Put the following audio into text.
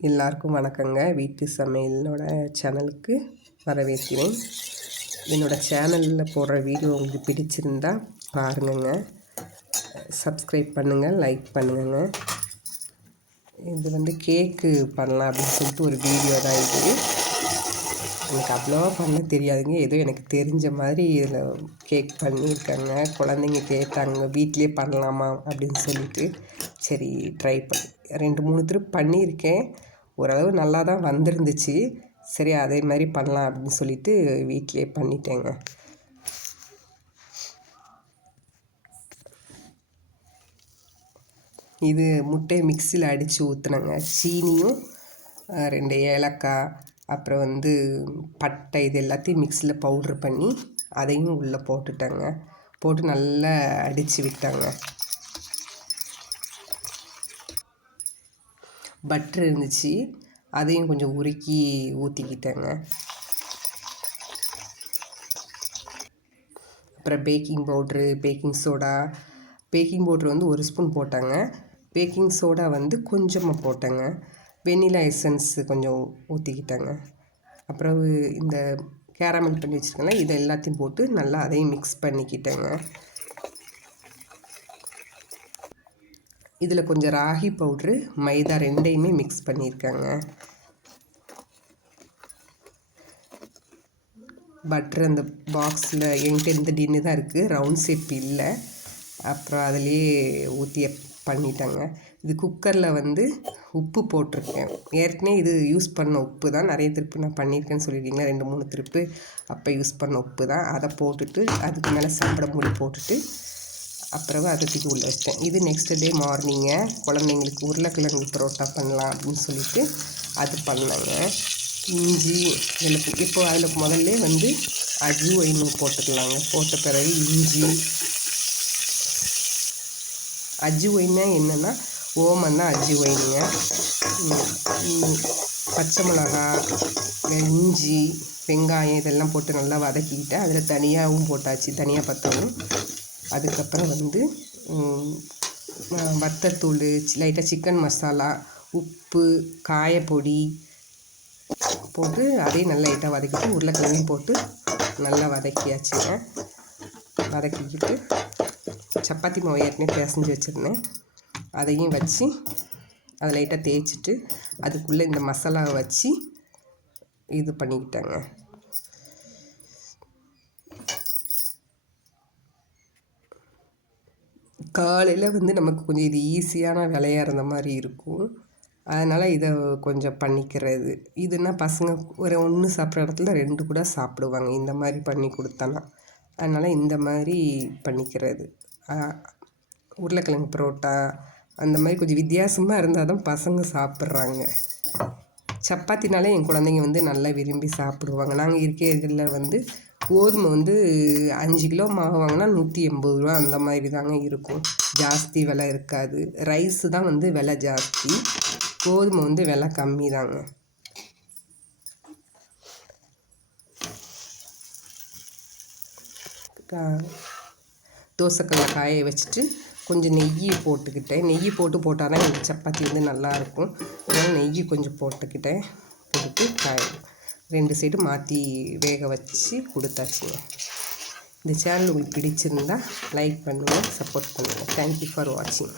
எல்லாருக்கும் வணக்கங்க. வீட்டு சமையலோட சேனலுக்கு வரவேற்கிறேன். என்னோடய சேனலில் போடுற வீடியோ உங்களுக்கு பிடிச்சிருந்தா பாருங்கங்க. சப்ஸ்கிரைப் பண்ணுங்கள் லைக் பண்ணுங்கங்க. இது வந்து கேக்கு பண்ணலாம் அப்படின்னு சொல்லிட்டு ஒரு வீடியோ தான் இது. எனக்கு அவ்வளோவா பண்ண தெரியாதுங்க. ஏதோ எனக்கு தெரிஞ்ச மாதிரி இதில் கேக் பண்ணியிருக்காங்க. குழந்தைங்க கேட்டாங்க வீட்லேயே பண்ணலாமா? அப்படின்னு சொல்லிட்டு சரி ட்ரை பண்ணி. ரெண்டு மூணு திருப்பு பண்ணியிருக்கேன். ஓரளவு நல்லா தான் வந்திருந்துச்சு. சரி அதே மாதிரி பண்ணலாம் அப்படின்னு சொல்லிட்டு வீட்டிலே பண்ணிட்டேங்க. இது முட்டையை மிக்சியில் அடித்து ஊற்றுனங்க சீனியும் ரெண்டு ஏலக்காய் அப்புறம் வந்து பட்டை இது எல்லாத்தையும் மிக்சியில் பவுட்ரு பண்ணி அதையும் உள்ளே போட்டுட்டேங்க. போட்டு நல்லா அடித்து விட்டாங்க. பட்ரு இருந்துச்சு. அதையும் கொஞ்சம் உருக்கி ஊற்றிக்கிட்டேங்க அப்புறம் baking powder baking soda baking powder வந்து ஒரு ஸ்பூன் போட்டாங்க. பேக்கிங் சோடா வந்து கொஞ்சமாக போட்டேங்க. வெண்ணிலா எசன்ஸ் கொஞ்சம் ஊற்றிக்கிட்டேங்க அப்புறம் இந்த கேரமல் பண்ணி வச்சுருக்கேன்னா இதை எல்லாத்தையும் போட்டு நல்லா அதையும் மிக்ஸ் பண்ணிக்கிட்டேங்க. இதில் கொஞ்சம் ராகி பவுட்ரு மைதா ரெண்டையுமே மிக்ஸ் பண்ணியிருக்காங்க. பட்ரு அந்த பாக்ஸில் என்கிட்ட இந்த டின்னு தான் இருக்குது ரவுண்ட் ஷேப் இல்லை. அப்புறம் அதிலேயே ஊற்றி பண்ணிட்டேங்க. இது குக்கரில் வந்து உப்பு போட்டிருக்கேன். ஏற்கனவே இது யூஸ் பண்ண உப்பு தான். நிறைய திருப்பு நான் பண்ணியிருக்கேன்னு சொல்லியிருக்கீங்களா ரெண்டு மூணு திருப்பு அப்போ யூஸ் பண்ண உப்பு தான். அதை போட்டுட்டு அதுக்கு மேலே சாப்பிட மூடி போட்டுட்டு அப்புறம் அதை உள்ள உள்ளே வச்சிட்டேன். இது நெக்ஸ்ட் டே மார்னிங்க குழந்தைங்களுக்கு உருளைக்கிழங்கு பரோட்டா பண்ணலாம் அப்படின்னு சொல்லிட்டு அது பண்ணாங்க. இஞ்சி இதில் இப்போ அதில் முதல்ல வந்து அஜுவைன் போட்டுக்கலாங்க. போட்ட பிறகு இஞ்சி அஜுவைன்னா என்னென்னா ஓமன்னா அஜுவைனுங்க பச்சை மிளகா இஞ்சி வெங்காயம் இதெல்லாம் போட்டு நல்லா வதக்கிக்கிட்டேன் அதில் தனியாகவும் போட்டாச்சு தனியாக பற்றவும் அதுக்கப்புறம் வந்து வத்தத்தூள் லைட்டாக சிக்கன் மசாலா உப்பு காயப்பொடி போட்டு அதையும் நல்லா லைட்டாக வதக்கிட்டு உருளைக்கிழங்கையும் போட்டு நல்லா வதக்கியாச்சுங்க. வதக்கிக்கிட்டு சப்பாத்தி மாவு ஏற்கனவே பிசைஞ்சு வச்சுருந்தேன். அதையும் வச்சு அதை லைட்டாக தேய்ச்சிட்டு அதுக்குள்ளே இந்த மசாலாவை வச்சு இது பண்ணிக்கிட்டேங்க. காலையில் வந்து நமக்கு கொஞ்சம் இது ஈஸியான வேலையாக இருந்த மாதிரி இருக்கும். அதனால் இதை கொஞ்சம் பண்ணிக்கிறது. இதுனா பசங்க ஒரு ஒன்று சாப்பிட்ற இடத்துல ரெண்டு கூட சாப்பிடுவாங்க. இந்த மாதிரி பண்ணி கொடுத்தனா. அதனால் இந்த மாதிரி பண்ணிக்கிறது. உருளைக்கிழங்கு பரோட்டா அந்த மாதிரி கொஞ்சம் வித்தியாசமாக இருந்தால் தான் பசங்க சாப்பிட்றாங்க. சப்பாத்தினாலே என் குழந்தைங்க வந்து நல்லா விரும்பி சாப்பிடுவாங்க. நாங்கள் இருக்கிறதுல வந்து கோதுமை வந்து அஞ்சு கிலோ மாவு வாங்கினா நூற்றி எண்பது ரூபா அந்த மாதிரி தாங்க இருக்கும். ஜாஸ்தி விலை இருக்காது. ரைஸு தான் வந்து விலை ஜாஸ்தி. கோதுமை வந்து விலை கம்மி தாங்க. தோசைக்கல்ல காய வச்சுட்டு கொஞ்சம் நெய் போட்டுக்கிட்டேன். நெய் போட்டு போட்டால் தான் எனக்கு சப்பாத்தி வந்து நல்லாயிருக்கும் அதனால் நெய் கொஞ்சம் போட்டுக்கிட்டேன். போட்டு காய ரெண்டு சைடு மாற்றி வேக வச்சு கொடுத்தாச்சுங்க இந்த சேனல் உங்களுக்கு பிடிச்சிருந்தா லைக் பண்ணுங்கள் சப்போர்ட் பண்ணுங்கள் தேங்க்யூ ஃபார் வாட்சிங்